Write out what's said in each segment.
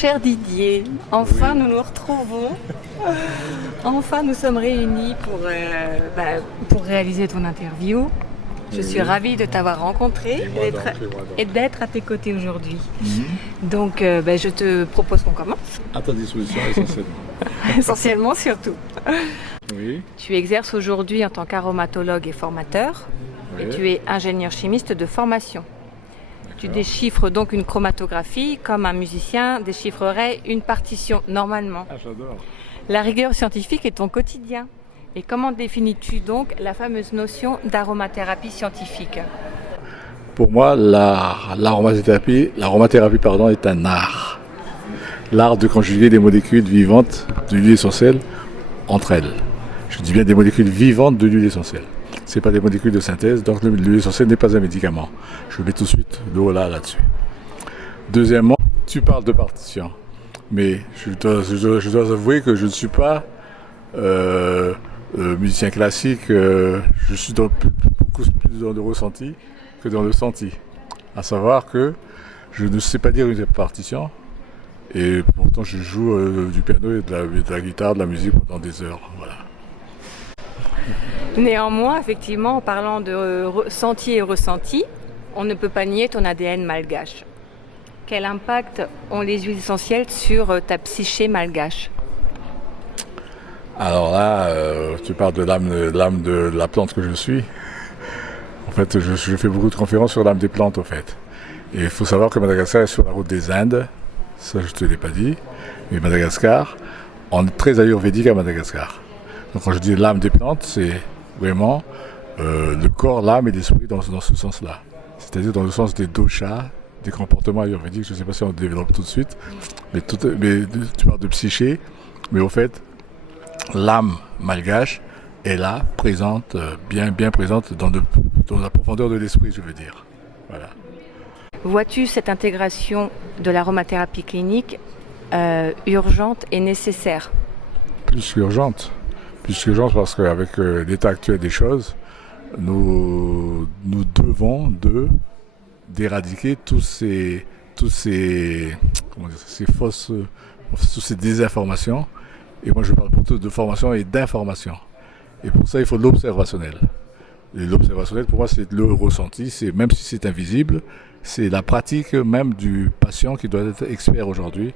cher Didier, enfin nous nous retrouvons. Enfin nous sommes réunis pour réaliser ton interview. Je suis ravie de t'avoir rencontré et d'être à tes côtés aujourd'hui. Donc je te propose qu'on commence. À ta disposition essentiellement. Essentiellement surtout. Oui. Tu exerces aujourd'hui en tant qu'aromatologue et formateur. Oui. Et tu es ingénieur chimiste de formation. Tu déchiffres donc une chromatographie comme un musicien déchiffrerait une partition normalement. Ah, j'adore. La rigueur scientifique est ton quotidien. Et comment définis-tu donc la fameuse notion d'aromathérapie scientifique ? Pour moi, l'aromathérapie est un art. L'art de conjuguer des molécules vivantes de l'huile essentielle entre elles. Je dis bien des molécules vivantes de l'huile essentielle. Ce n'est pas des molécules de synthèse, donc l'huile essentielle n'est pas un médicament. Je mets tout de suite le haut là-dessus. Deuxièmement, tu parles de partition. Mais je dois avouer que je ne suis pas musicien classique. Je suis beaucoup plus dans le ressenti que dans le senti. À savoir que je ne sais pas dire une partition. Et pourtant, je joue du piano et de la guitare, de la musique pendant des heures. Voilà. Néanmoins, effectivement, en parlant de senti et ressenti, on ne peut pas nier ton ADN malgache. Quel impact ont les huiles essentielles sur ta psyché malgache ? Alors là, tu parles de l'âme de la plante que je suis. En fait, je fais beaucoup de conférences sur l'âme des plantes, en fait. Et il faut savoir que Madagascar est sur la route des Indes. Ça, je ne te l'ai pas dit. Mais Madagascar, on est très ayurvédique à Madagascar. Donc quand je dis l'âme des plantes, c'est vraiment le corps, l'âme et l'esprit dans ce sens-là. C'est-à-dire dans le sens des doshas, des comportements ayurvédiques. Je ne sais pas si on développe tout de suite. Mais tu parles de psyché. Mais au fait, l'âme malgache est là, présente, bien présente dans la profondeur de l'esprit, je veux dire. Voilà. Vois-tu cette intégration de l'aromathérapie clinique urgente et nécessaire ? Plus qu'urgente parce qu'avec l'état actuel des choses, nous devons d'éradiquer toutes ces désinformations. Et moi je parle plutôt de formation et d'information. Et pour ça il faut de l'observationnel. Et l'observationnel pour moi c'est le ressenti, même si c'est invisible, c'est la pratique même du patient qui doit être expert aujourd'hui.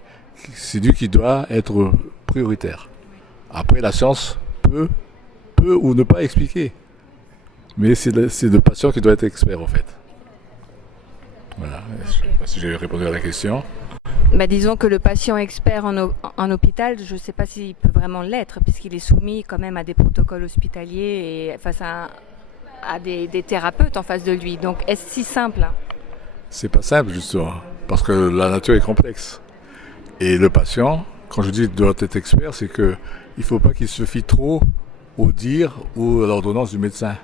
C'est lui qui doit être prioritaire. Après la science peut ou ne pas expliquer. Mais c'est le patient qui doit être expert en fait. Voilà, je ne sais pas si j'ai répondu à la question. Disons que le patient expert en hôpital, je ne sais pas s'il peut vraiment l'être, puisqu'il est soumis quand même à des protocoles hospitaliers et face à des thérapeutes en face de lui. Donc est-ce si simple ? C'est pas simple justement, parce que la nature est complexe. Et le patient, quand je dis doit être expert, c'est qu'il ne faut pas qu'il se fie trop au dire ou à l'ordonnance du médecin.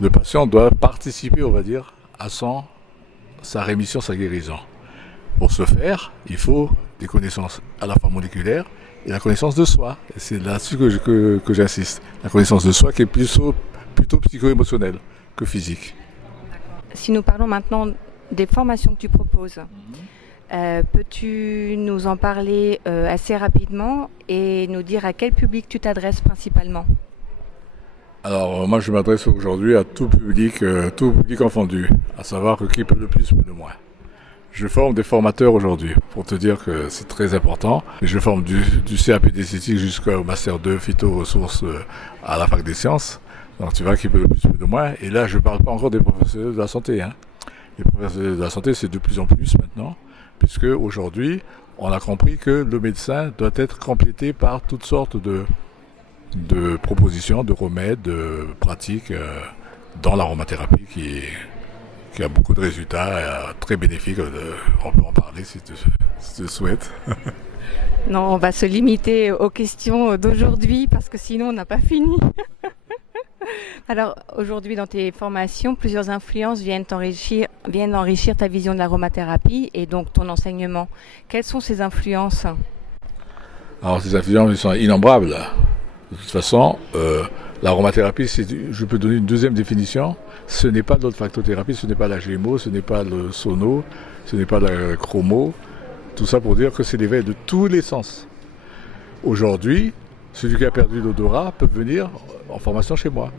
Le patient doit participer, on va dire, à sa rémission, sa guérison. Pour ce faire, il faut des connaissances à la fois moléculaires et la connaissance de soi. Et c'est là-dessus que j'insiste. La connaissance de soi qui est plutôt psycho-émotionnelle que physique. Si nous parlons maintenant des formations que tu proposes, peux-tu nous en parler assez rapidement et nous dire à quel public tu t'adresses principalement ? Alors moi je m'adresse aujourd'hui à tout public confondu, à savoir que qui peut le plus peut le moins. Je forme des formateurs aujourd'hui, pour te dire que c'est très important. Je forme du CAP d'esthétique jusqu'au Master 2 phyto-ressources à la Fac des Sciences. Donc tu vois qui peut le plus peut le moins. Et là je ne parle pas encore des professionnels de la santé. Les professionnels de la santé c'est de plus en plus maintenant, puisque aujourd'hui on a compris que le médecin doit être complété par toutes sortes de propositions, de remèdes, de pratiques dans l'aromathérapie qui a beaucoup de résultats très bénéfiques. On peut en parler si tu le souhaites. Non, on va se limiter aux questions d'aujourd'hui parce que sinon on n'a pas fini. Alors aujourd'hui dans tes formations, plusieurs influences viennent enrichir ta vision de l'aromathérapie et donc ton enseignement. Quelles sont ces influences ? Alors ces influences sont innombrables. De toute façon, l'aromathérapie, je peux donner une deuxième définition. Ce n'est pas de l'olfactothérapie, ce n'est pas la gémo, ce n'est pas le sono, ce n'est pas la chromo. Tout ça pour dire que c'est l'éveil de tous les sens. Aujourd'hui, celui qui a perdu l'odorat peut venir en formation chez moi.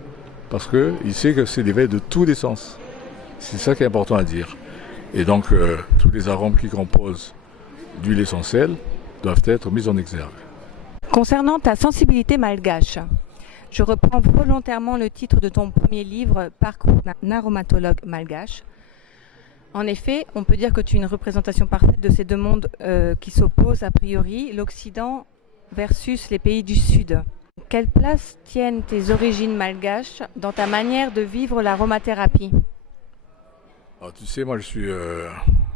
Parce qu'il sait que c'est l'éveil de tous les sens. C'est ça qui est important à dire. Et donc, tous les arômes qui composent l'huile essentielle doivent être mis en exergue. Concernant ta sensibilité malgache, je reprends volontairement le titre de ton premier livre, Parcours d'un aromatologue malgache. En effet, on peut dire que tu es une représentation parfaite de ces deux mondes qui s'opposent a priori, l'Occident versus les pays du Sud. Quelle place tiennent tes origines malgaches dans ta manière de vivre l'aromathérapie ? Alors, tu sais, moi je suis,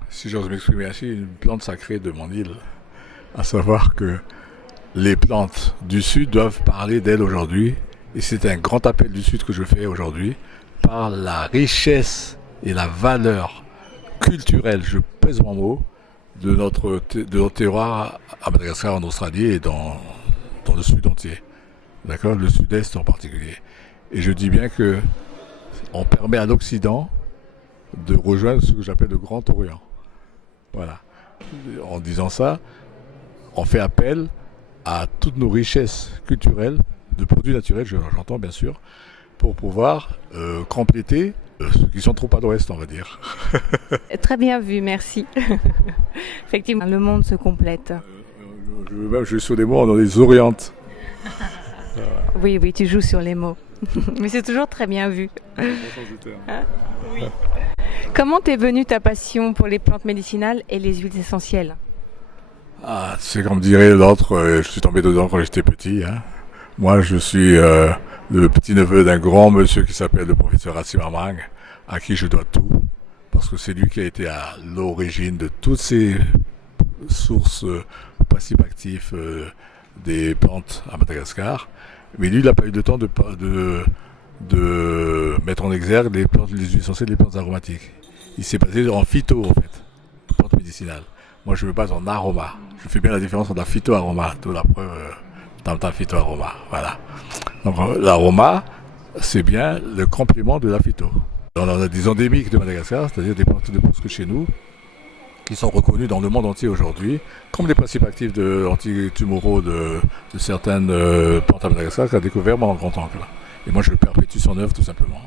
si j'ose m'exprimer ainsi, une plante sacrée de mon île. À savoir que les plantes du Sud doivent parler d'elles aujourd'hui. Et c'est un grand appel du Sud que je fais aujourd'hui par la richesse et la valeur culturelle, je pèse mon mot, de notre terroir à Madagascar, en Australie et dans le Sud entier. D'accord, le Sud-Est en particulier. Et je dis bien que on permet à l'Occident de rejoindre ce que j'appelle le Grand Orient. Voilà. En disant ça, on fait appel à toutes nos richesses culturelles, de produits naturels, j'entends bien sûr, pour pouvoir compléter ceux qui sont trop à l'ouest, on va dire. Très bien vu, merci. Effectivement, le monde se complète. Je suis sur les mots, on les oriente. Oui, tu joues sur les mots. Mais c'est toujours très bien vu. Oui. Comment t'es venue ta passion pour les plantes médicinales et les huiles essentielles ? C'est comme dirait l'autre, je suis tombé dedans quand j'étais petit. Moi, je suis le petit-neveu d'un grand monsieur qui s'appelle le professeur Rassim Amang, à qui je dois tout, parce que c'est lui qui a été à l'origine de toutes ces sources principes actifs des plantes à Madagascar. Mais lui, il n'a pas eu le temps de mettre en exergue les huiles essentielles, les plantes aromatiques. Il s'est basé en phyto, en fait, plantes médicinales. Moi, je me base en aroma. Je fais bien la différence entre la phyto-aroma, de la preuve, tam-tam phyto-aroma. Voilà. Donc, l'aroma, c'est bien le complément de la phyto. On a des endémiques de Madagascar, c'est-à-dire des plantes ne poussent que chez nous, qui sont reconnus dans le monde entier aujourd'hui, comme les principes actifs antitumoraux de certaines plantes à Madagascar qu'a découvert mon grand-oncle. Et moi, je perpétue son œuvre, tout simplement.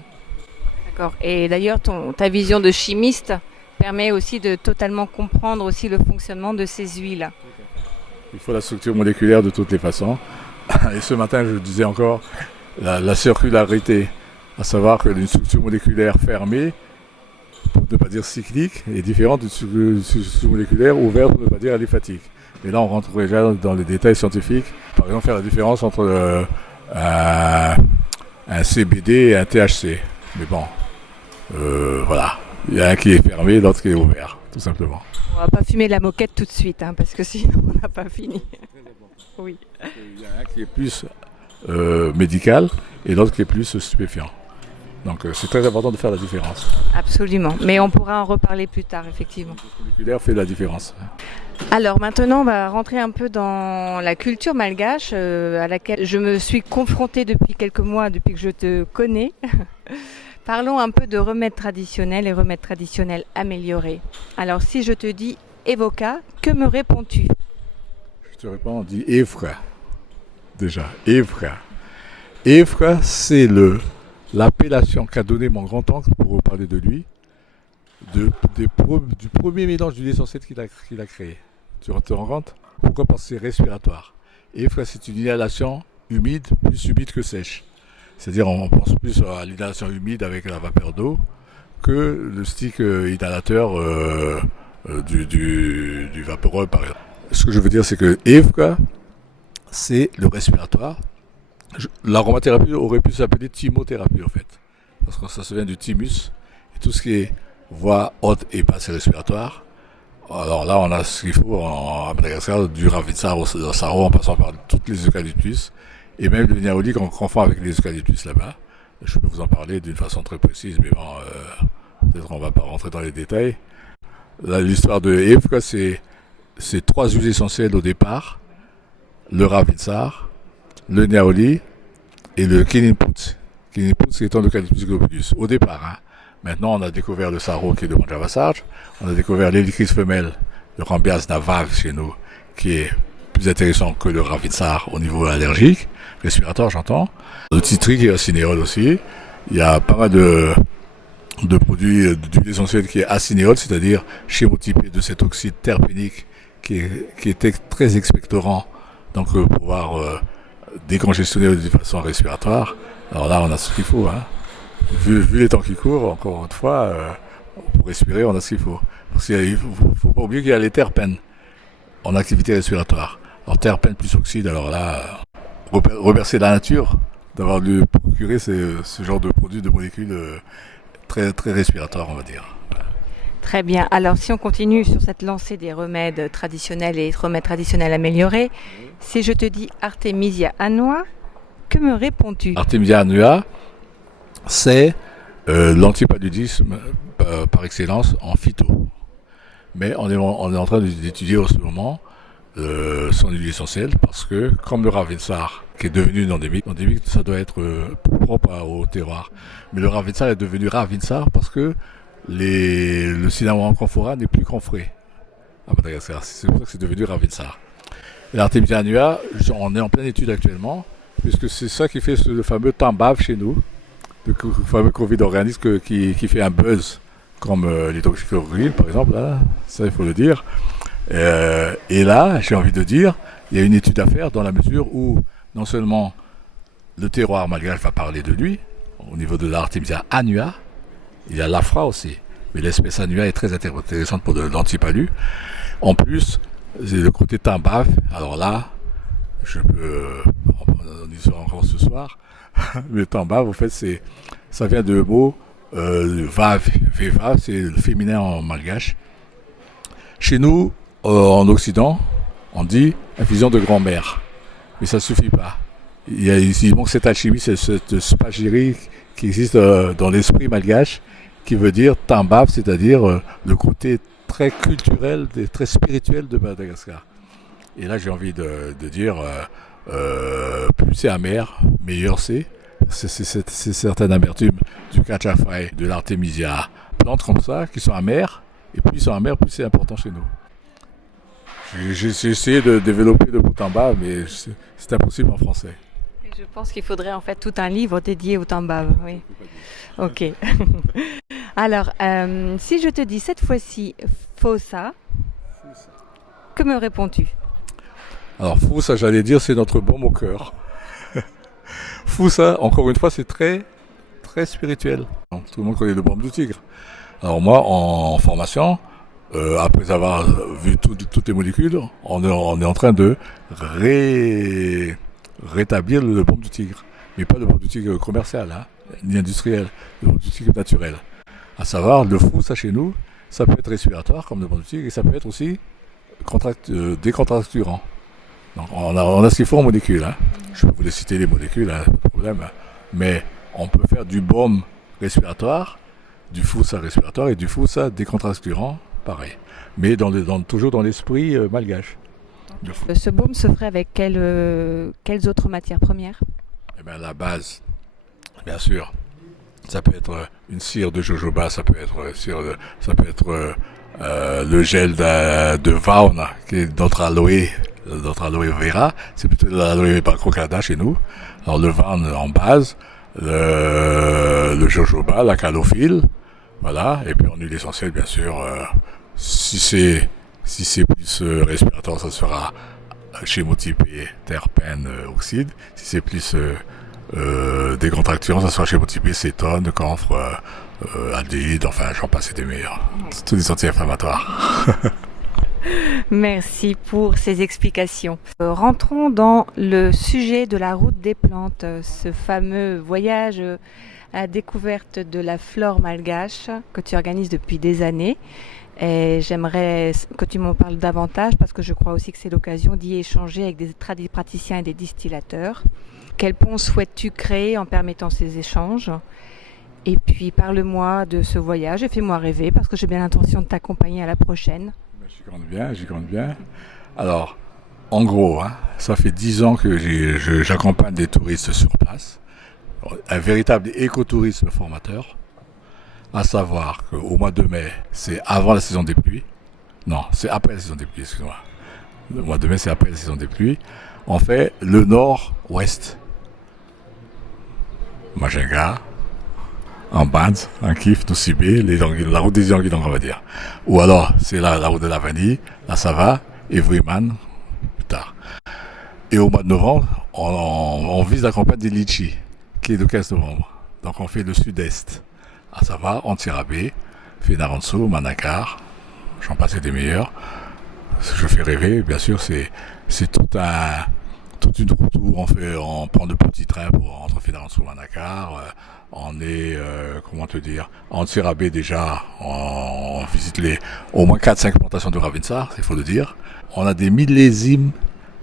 D'accord. Et d'ailleurs, ta vision de chimiste permet aussi de totalement comprendre aussi le fonctionnement de ces huiles. Il faut la structure moléculaire de toutes les façons. Et ce matin, je disais encore la circularité, à savoir que une structure moléculaire fermée, pour ne pas dire cyclique, est différente d'une structure moléculaire ouverte, pour ne pas dire aliphatique. Et là, on rentre déjà dans les détails scientifiques. Par exemple, faire la différence entre un CBD et un THC. Mais bon, voilà. Il y a un qui est fermé, l'autre qui est ouvert, tout simplement. On va pas fumer la moquette tout de suite, parce que sinon on n'a pas fini. Oui. Il y a un qui est plus médical et l'autre qui est plus stupéfiant. Donc c'est très important de faire la différence. Absolument, mais on pourra en reparler plus tard, effectivement. Le moléculaire fait la différence. Alors maintenant, on va rentrer un peu dans la culture malgache à laquelle je me suis confrontée depuis quelques mois, depuis que je te connais. Parlons un peu de remèdes traditionnels et remèdes traditionnels améliorés. Alors si je te dis Evoca, que me réponds-tu ? Je te réponds, on dit Evra. Déjà, Evra. Evra, c'est l'appellation qu'a donné mon grand-oncle, pour vous parler de lui, du premier mélange d'huile essentielle qu'il a créé. Tu te rends compte ? Pourquoi ? Parce que c'est respiratoire. Evra, c'est une inhalation humide, plus humide que sèche. C'est-à-dire on pense plus à l'inhalation humide avec la vapeur d'eau que le stick inhalateur du vaporeux, par exemple. Ce que je veux dire, c'est que Evra, c'est le respiratoire. L'aromathérapie aurait pu s'appeler thymothérapie, en fait. Parce que ça se vient du thymus. Et tout ce qui est voie haute et basse et respiratoire. Alors là, on a ce qu'il faut à Madagascar, du ravitsar au sarro, en passant par toutes les eucalyptus. Et même le niaouli qu'on confond avec les eucalyptus là-bas. Je peux vous en parler d'une façon très précise, mais bon, peut-être on ne va pas rentrer dans les détails. Là, l'histoire de Evra, c'est 3 huiles essentielles au départ. Le ravitsar, le niaouli et le kininput. Kininput, c'est l'eucalyptus globulus, au départ. Maintenant, on a découvert le sarro qui est le manjavasarj. On a découvert l'hélicris femelle le Rambias Vav chez nous, qui est plus intéressant que le Ravinsar au niveau allergique, respiratoire j'entends. Le citrique et le cinéole aussi. Il y a pas mal de produits d'huile essentielle qui est acéniol, c'est-à-dire chémotypé de cet oxyde terpénique qui est très expectorant, donc pouvoir décongestionner de façon respiratoire. Alors là, on a ce qu'il faut. Hein. Vu les temps qui courent, encore une fois, pour respirer, on a ce qu'il faut. Parce qu'il faut pas oublier qu'il y a les terpènes en activité respiratoire. Alors terpènes plus oxyde, alors là, remercier la nature d'avoir dû procurer ce genre de produits, de molécules très, très respiratoires, on va dire. Très bien. Alors, si on continue sur cette lancée des remèdes traditionnels et remèdes traditionnels améliorés, si je te dis Artemisia annua, que me réponds-tu? Artemisia annua, c'est l'antipaludisme par excellence en phyto. Mais on est en train d'étudier en ce moment son huile essentielle parce que, comme le Ravinsar, qui est devenu une endémique, ça doit être propre au terroir. Mais le Ravinsar est devenu Ravinsar parce que le cinnamon camphora n'est plus camphré à Madagascar. C'est pour ça que c'est devenu Ravinsar. L'Artemisia annua, on est en pleine étude actuellement, puisque c'est ça qui fait le fameux Tambav chez nous, le fameux Covid organisme qui fait un buzz, comme l'hydroxychloroquine par exemple, là, ça il faut le dire. Et là, j'ai envie de dire, il y a une étude à faire dans la mesure où non seulement le terroir malgache va parler de lui, au niveau de l'Artemisia annua, il y a l'afra aussi, mais l'espèce annua est très intéressante pour l'antipalu. En plus, c'est le côté Tambav. Alors là, on y sera encore ce soir, mais Tambav, en fait, ça vient de mots vav, vav, c'est le féminin en malgache. Chez nous, en Occident, on dit infusion de grand-mère, mais ça ne suffit pas. Il manque cette alchimie, cette spagyrie qui existe dans l'esprit malgache, qui veut dire Tambav, c'est-à-dire le côté très culturel, très spirituel de Madagascar. Et là, j'ai envie de dire, plus c'est amer, meilleur c'est. C'est certaines amertumes du Kachafai, de l'Artemisia, plantes comme ça, qui sont amères, et plus ils sont amères, plus c'est important chez nous. J'ai essayé de développer de bout en bas, mais c'est impossible en français. Je pense qu'il faudrait en fait tout un livre dédié au Tambav, oui. Ok. Alors, si je te dis cette fois-ci Fossa, que me réponds-tu? Alors Fossa, j'allais dire, c'est notre baume au cœur. Fossa, encore une fois, c'est très, très spirituel. Tout le monde connaît le baume du tigre. Alors moi, en formation, après avoir vu toutes les molécules, on est en train de rétablir le baume du tigre. Mais pas le baume du tigre commercial, hein, ni industriel, le baume du tigre naturel. À savoir, le Fossa chez nous, ça peut être respiratoire comme le baume du tigre, et ça peut être aussi décontracturant. Donc on a ce qu'il faut en molécules. Hein. Je peux vous les citer les molécules, hein, pas de problème. Mais on peut faire du baume respiratoire, du Fossa respiratoire et du Fossa décontracturant, pareil. Mais toujours dans l'esprit malgache. Ce baume se ferait avec quelles autres matières premières? Eh bien, la base, bien sûr, ça peut être une cire de jojoba, ça peut être le gel de Vauna, qui est notre aloe vera, c'est plutôt l'aloe crocada chez nous. Alors le Vauna en base, le jojoba, la calophylle, voilà, et puis en huile essentielle, bien sûr, si c'est plus respiratoire, ça sera chémotypé, terpène, oxyde. Si c'est plus décontracturant, ça sera chémotypé, cétone, camphre, aldéhyde, enfin j'en passe, des meilleurs. C'est tous des anti-inflammatoires. Merci pour ces explications. Rentrons dans le sujet de la route des plantes, ce fameux voyage à la découverte de la flore malgache que tu organises depuis des années. Et j'aimerais que tu m'en parles davantage parce que je crois aussi que c'est l'occasion d'y échanger avec des praticiens et des distillateurs. Quel pont souhaites-tu créer en permettant ces échanges? Et puis parle-moi de ce voyage et fais-moi rêver parce que j'ai bien l'intention de t'accompagner à la prochaine. J'y compte bien. Alors, en gros, hein, ça fait 10 ans que j'accompagne des touristes sur place. Un véritable écotourisme formateur. À savoir qu'au mois de mai, c'est avant la saison des pluies. Non, c'est après la saison des pluies, excuse-moi. Le mois de mai, c'est après la saison des pluies. On fait le nord-ouest. Majinga, en bande, en Kif, Noussibé, la route des Anguilles, on va dire. Ou alors, c'est la route de la vanille, la Sava, et Vriman, plus tard. Et au mois de novembre, on vise la campagne des Litchi, qui est le 15 novembre. Donc on fait le sud-est. À Sava, Antirabé, Fénaransou, Manakar, j'en passe des meilleurs. Ce que je fais rêver, bien sûr, c'est toute une route où on prend de petits trains pour entre Fénaransou et Manakar. On est, en Antirabé déjà, on visite au moins 4-5 plantations de Ravinsar, il faut le dire. On a des millésimes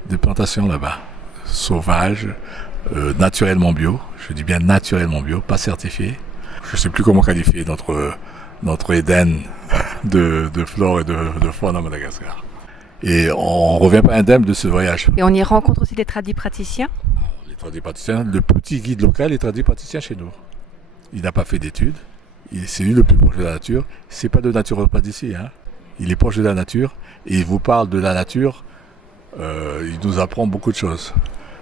de plantations là-bas, sauvages, naturellement bio, je dis bien naturellement bio, pas certifiées. Je ne sais plus comment qualifier notre Éden de flore et de faune à Madagascar. Et on ne revient pas indemne de ce voyage. Et on y rencontre aussi des tradipraticiens? Les tradipraticiens, le petit guide local est tradipraticien chez nous. Il n'a pas fait d'études, c'est lui le plus proche de la nature. C'est pas de naturopathe d'ici, hein. Il est proche de la nature et il vous parle de la nature. Il nous apprend beaucoup de choses.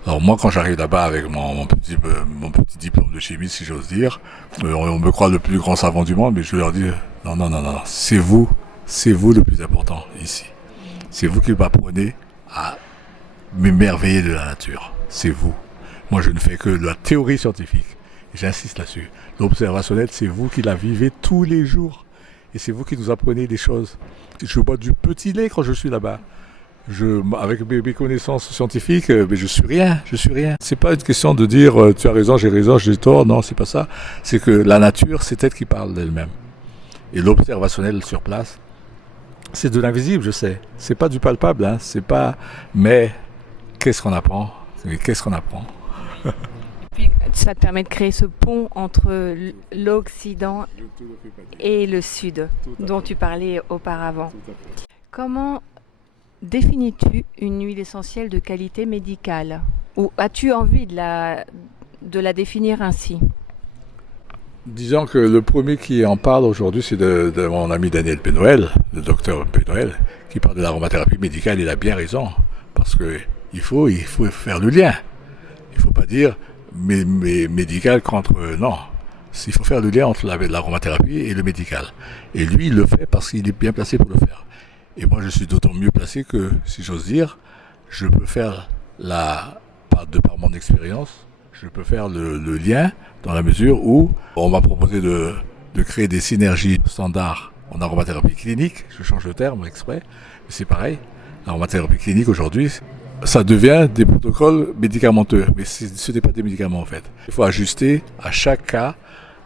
Alors moi, quand j'arrive là-bas avec mon petit diplôme de chimie, si j'ose dire, on me croit le plus grand savant du monde, mais je leur dis non, c'est vous le plus important ici. C'est vous qui m'apprenez à m'émerveiller de la nature. C'est vous. Moi, je ne fais que de la théorie scientifique. Et j'insiste là-dessus. L'observationnel, c'est vous qui la vivez tous les jours. Et c'est vous qui nous apprenez des choses. Je bois du petit lait quand je suis là-bas. Avec mes connaissances scientifiques, mais je suis rien. C'est pas une question de dire tu as raison, j'ai tort. Non, c'est pas ça. C'est que la nature, c'est elle qui parle d'elle-même. Et l'observationnel sur place, c'est de l'invisible, je sais. C'est pas du palpable, hein. C'est pas. Mais qu'est-ce qu'on apprend? Puis ça te permet de créer ce pont entre l'Occident et le Sud, dont tu parlais auparavant. Comment définis-tu une huile essentielle de qualité médicale? Ou as-tu envie de la définir ainsi? Disons que le premier qui en parle aujourd'hui, c'est de mon ami Daniel Pénoël, le docteur Pénoël, qui parle de l'aromathérapie médicale. Il a bien raison, parce que il faut faire le lien. Il ne faut pas dire médical contre... non, il faut faire le lien entre l'aromathérapie et le médical. Et lui, il le fait parce qu'il est bien placé pour le faire. Et moi, je suis d'autant mieux placé que, si j'ose dire, je peux faire de par mon expérience, je peux faire le lien dans la mesure où on m'a proposé de créer des synergies standards en aromathérapie clinique. Je change le terme exprès, mais c'est pareil. L'aromathérapie clinique aujourd'hui, ça devient des protocoles médicamenteux, mais ce n'est pas des médicaments en fait. Il faut ajuster à chaque cas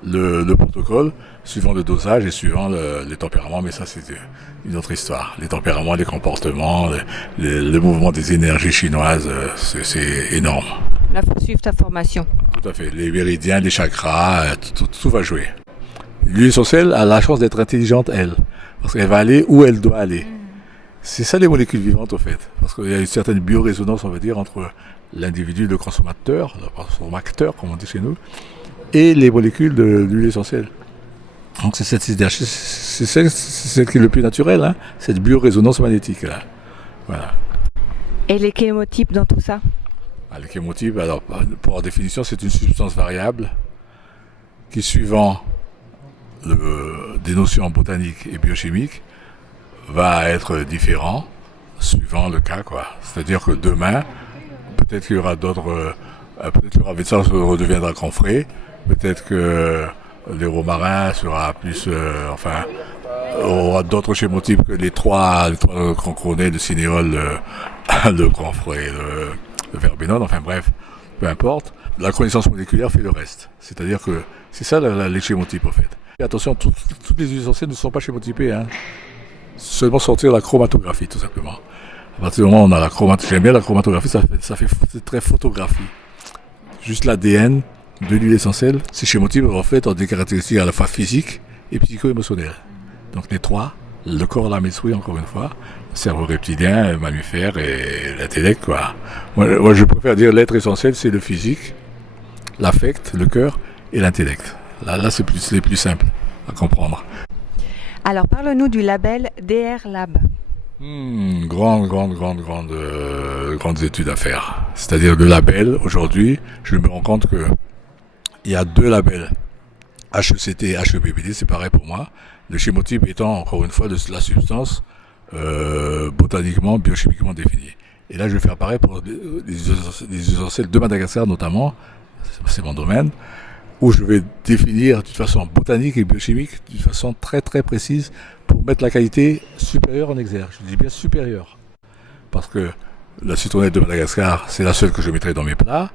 le protocole suivant le dosage et suivant les tempéraments, mais ça c'est une autre histoire. Les tempéraments, les comportements, le mouvement des énergies chinoises, c'est énorme. Là, il faut suivre ta formation. Tout à fait. Les méridiens, les chakras, tout va jouer. L'huile essentielle a la chance d'être intelligente, elle, parce qu'elle va aller où elle doit aller. C'est ça les molécules vivantes, au fait. Parce qu'il y a une certaine biorésonance, on va dire, entre l'individu, le consommateur, comme on dit chez nous, et les molécules de l'huile essentielle. Donc c'est cette synergie, c'est celle qui est le plus naturelle, hein, cette biorésonance magnétique là. Voilà. Et les chémotypes dans tout ça? Les chémotypes, alors pour définition, c'est une substance variable qui, suivant des notions botaniques et biochimiques, va être différent suivant le cas, quoi. C'est-à-dire que demain, peut-être qu'il y aura d'autres, peut-être que le Ravinsar redeviendra confré, peut-être que les romarins sera plus, aura d'autres chémotypes que les trois qu'on connaît, le cinéole, le confré, le verbénone, enfin bref, peu importe. La connaissance moléculaire fait le reste. C'est-à-dire que c'est ça les chémotypes, en fait. Et attention, toutes les huiles essentielles ne sont pas chémotypées, hein. Seulement sortir la chromatographie, tout simplement. À partir du moment où on a la chromatographie, j'aime bien la chromatographie, c'est très photographie. Juste l'ADN de l'huile essentielle, ces chémotypes en fait ont des caractéristiques à la fois physiques et psycho-émotionnelles. Donc les trois, le corps, l'âme et l'esprit, encore une fois, le cerveau reptilien, le mammifère et l'intellect, quoi. Moi, je préfère dire l'être essentiel, c'est le physique, l'affect, le cœur et l'intellect. Là c'est plus simple à comprendre. Alors, parle-nous du label DR Lab. Grandes études à faire. C'est-à-dire le label, aujourd'hui, je me rends compte que il y a deux labels, HECT et HEPPD, c'est pareil pour moi. Le chémotype étant, encore une fois, de la substance botaniquement, biochimiquement définie. Et là, je vais faire pareil pour les ustensiles de Madagascar, notamment, c'est mon domaine, où je vais définir d'une façon botanique et biochimique, d'une façon très très précise, pour mettre la qualité supérieure en exergue. Je dis bien supérieure. Parce que la citronnelle de Madagascar, c'est la seule que je mettrai dans mes plats.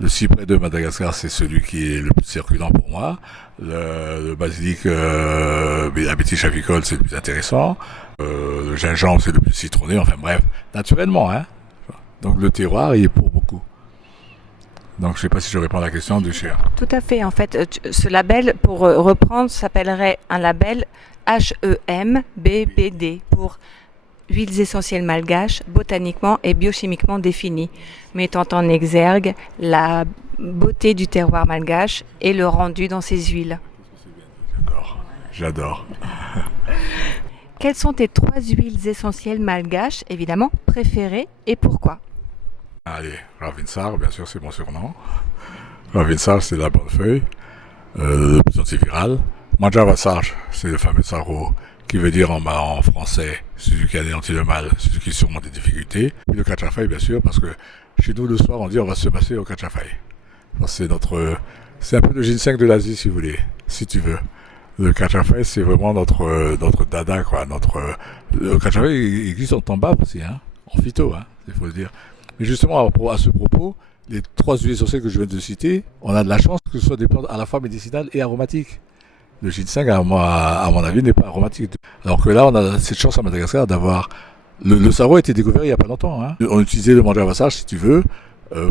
Le cyprès de Madagascar, c'est celui qui est le plus circulant pour moi. Le basilic, la bétige avicole, c'est le plus intéressant. Le gingembre, c'est le plus citronné. Enfin bref, naturellement, hein. Donc le terroir, il est pour beaucoup. Donc je ne sais pas si je réponds à la question du cher. Tout à fait. En fait, ce label, pour reprendre, s'appellerait un label HEMBPD pour huiles essentielles malgaches, botaniquement et biochimiquement définies, mettant en exergue la beauté du terroir malgache et le rendu dans ses huiles. J'adore. Quelles sont tes 3 huiles essentielles malgaches, évidemment, préférées et pourquoi? Allez, Ravinsar, bien sûr, c'est mon surnom. Ravinsar, c'est la bonne feuille, le plus antiviral. Manjavasar, c'est le fameux sarro, qui veut dire en français celui qui anéantit le mal, celui qui surmonte des difficultés. Et le kachafai, bien sûr, parce que chez nous, le soir, on dit on va se passer au kachafai. C'est un peu le ginseng de l'Asie, si vous voulez, si tu veux. Le kachafai, c'est vraiment notre dada, quoi. Le kachafai, il existe en tambab aussi, hein, en phyto, hein, il faut le dire. Mais justement, à ce propos, les 3 huiles essentielles que je viens de citer, on a de la chance que ce soit des plantes à la fois médicinales et aromatiques. Le ginseng, à mon avis, n'est pas aromatique. Alors que là, on a cette chance à Madagascar d'avoir... Le sarro a été découvert il n'y a pas longtemps. Hein. On utilisait le manjavasar, si tu veux,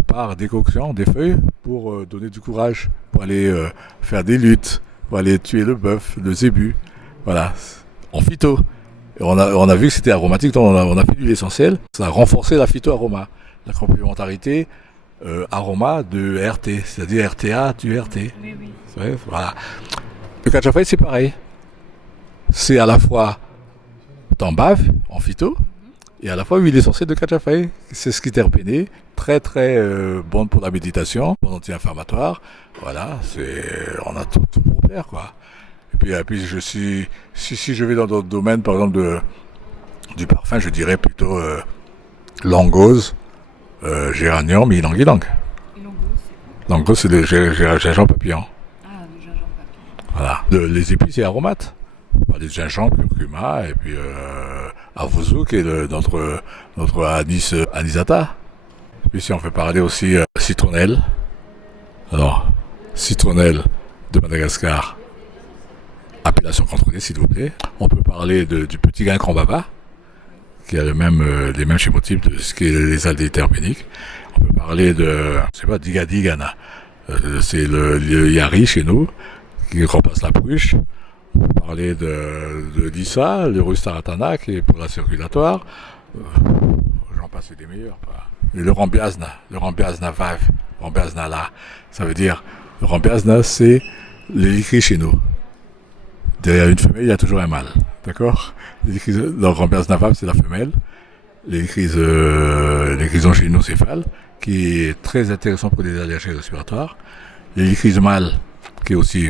par décoction des feuilles pour donner du courage, pour aller faire des luttes, pour aller tuer le bœuf, le zébu. Voilà, en phyto. Et on a vu que c'était aromatique, donc on a fait de l'huile essentielle. Ça a renforcé la phytoaroma, la complémentarité aroma de RT, c'est-à-dire RTA du RT. Oui. Ouais, voilà. Le kachafai, c'est pareil. C'est à la fois tambave, en phyto, et à la fois huile essentielle de kachafai. C'est ce qui est terpéné, très très bonne pour la méditation, bon anti-inflammatoire. Voilà, on a tout pour plaire, quoi. Et puis si je vais dans d'autres domaines, par exemple du parfum, je dirais plutôt langose, géranium et ylang-ylang. Langose, c'est le gingembre papillon. Voilà. Les épices et aromates. Les gingembre, curcuma, et puis avouzou, qui est notre anis anisata. Et puis si on fait parler aussi citronnelle. Alors, citronnelle de Madagascar, appellation contrôlée, s'il vous plaît. On peut parler du petit ginkgon baba, qui a les mêmes chémotypes de ce qui est les aldéhydes terpéniques. On peut parler d'Igadigana. C'est le yari chez nous, qui remplace la pruche. On peut parler de Dissa, le Rustaratana, qui est pour la circulatoire. J'en passe des meilleurs. Et le Rambiazna Vav, Rambiazna là, ça veut dire, le Rambiazna, c'est l'hélicryse chez nous. Derrière une femelle, il y a toujours un mâle. D'accord? Le Rambiazna Vav, c'est la femelle. L'hélichrysum chez nous, c'est Phal, qui est très intéressant pour les allergies respiratoires. L'hélicryse mâle, qui est aussi,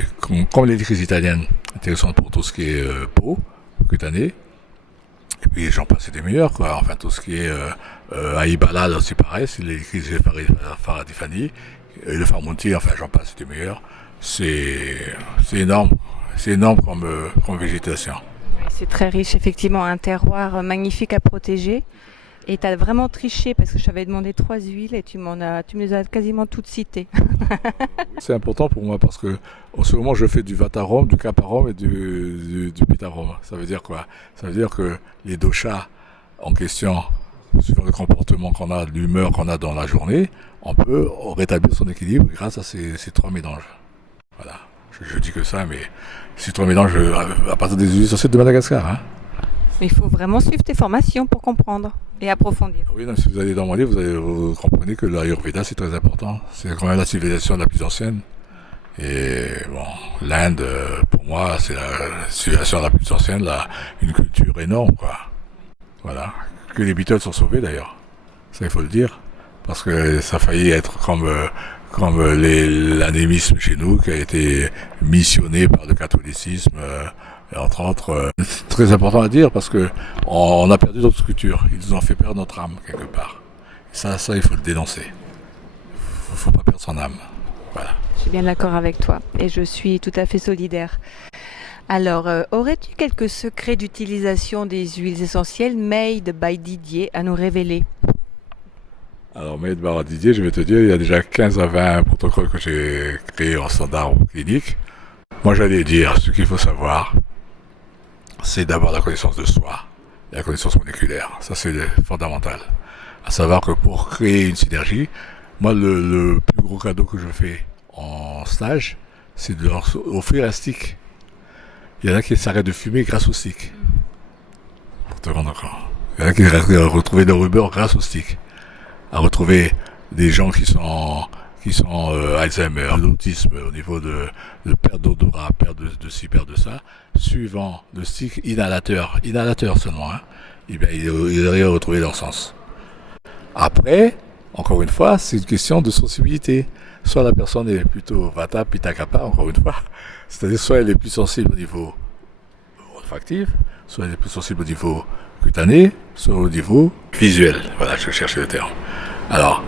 comme l'hélicryse italienne, intéressante pour tout ce qui est peau, cutanée. Et puis j'en passe des meilleurs, quoi. Enfin, tout ce qui est Aïbala, c'est pareil, c'est l'hélicryse faradifani. Et le farmonti, enfin, j'en passe des meilleurs. C'est énorme. C'est énorme comme végétation. C'est très riche, effectivement, un terroir magnifique à protéger. Et tu as vraiment triché parce que je t'avais demandé 3 huiles et tu me les as quasiment toutes citées. C'est important pour moi parce que en ce moment je fais du vatarum, du caparum et du pitarum. Ça veut dire quoi? Ça veut dire que les doshas en question, suivant le comportement qu'on a, l'humeur qu'on a dans la journée, on peut rétablir son équilibre grâce à ces 3 mélanges. Voilà. Je dis que ça, mais ces 3 mélanges à partir des huiles essentielles de Madagascar. Hein. Mais il faut vraiment suivre tes formations pour comprendre et approfondir. Oui, non, si vous allez dans mon livre, vous comprenez que l'Ayurveda, c'est très important. C'est quand même la civilisation la plus ancienne. Et bon, l'Inde, pour moi, c'est la civilisation la plus ancienne, une culture énorme, quoi. Voilà. Que les Beatles sont sauvés d'ailleurs. Ça, il faut le dire. Parce que ça a failli être comme l'anémisme chez nous, qui a été missionné par le catholicisme, entre autres. C'est très important à dire parce que on a perdu notre culture. Ils nous ont fait perdre notre âme quelque part. Et ça, il faut le dénoncer. Faut pas perdre son âme. Voilà. Je suis bien d'accord avec toi et je suis tout à fait solidaire. Alors, aurais-tu quelques secrets d'utilisation des huiles essentielles made by Didier à nous révéler? Alors, Made by Didier, je vais te dire, il y a déjà 15 à 20 protocoles que j'ai créés en standard clinique. Moi, j'allais dire, ce qu'il faut savoir, c'est d'abord la connaissance de soi et la connaissance moléculaire. Ça, c'est fondamental. À savoir que pour créer une synergie, moi, le plus gros cadeau que je fais en stage, c'est de leur offrir un stick. Il y en a qui s'arrêtent de fumer grâce au stick. Pour te rendre compte. Il y en a qui retrouvent leur rumeur grâce au stick. À retrouver des gens qui sont Alzheimer, l'autisme au niveau de perte d'odorat, perte de ci, perte de ça, suivant le stick inhalateur seulement, hein, et bien ils arrivent à retrouver leur sens. Après, encore une fois, c'est une question de sensibilité. Soit la personne est plutôt vata, pitta, kapha, encore une fois, c'est-à-dire soit elle est plus sensible au niveau olfactif, soit elle est plus sensible au niveau cutané, soit au niveau visuel. Voilà, je cherchais le terme. Alors,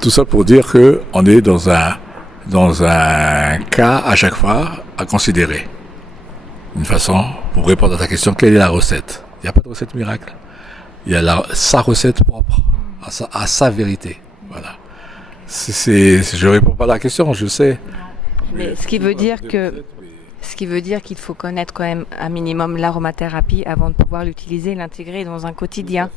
tout ça pour dire que on est dans un cas à chaque fois à considérer. Une façon, pour répondre à ta question, quelle est la recette? Il n'y a pas de recette miracle. Il y a sa recette propre, à sa vérité. Voilà. Je réponds pas à la question, je sais. Mais ce qui veut dire qu'il faut connaître quand même un minimum l'aromathérapie avant de pouvoir l'utiliser, l'intégrer dans un quotidien.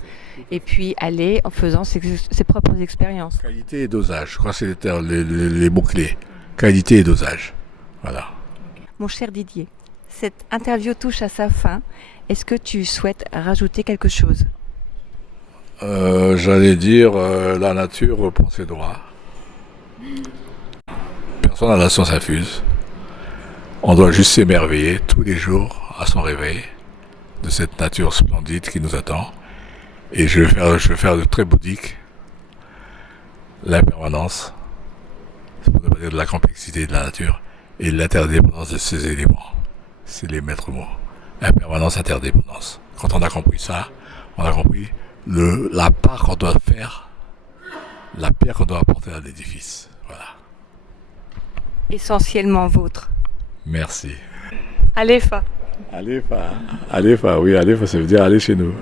Et puis aller en faisant ses propres expériences. Qualité et dosage, je crois que c'est les mots-clés. Qualité et dosage. Voilà. Mon cher Didier, cette interview touche à sa fin. Est-ce que tu souhaites rajouter quelque chose? J'allais dire, la nature prend ses droits. Personne à la science infuse. On doit juste s'émerveiller tous les jours à son réveil de cette nature splendide qui nous attend. Et je vais faire de très bouddhique l'impermanence, pour ne pas dire de la complexité de la nature, et l'interdépendance de ces éléments. C'est les maîtres mots. Impermanence, interdépendance. Quand on a compris ça, on a compris la part qu'on doit faire, la pierre qu'on doit apporter à l'édifice. Voilà. Essentiellement vôtre. Merci. Alepha. Alepha, oui, Alepha, ça veut dire aller chez nous.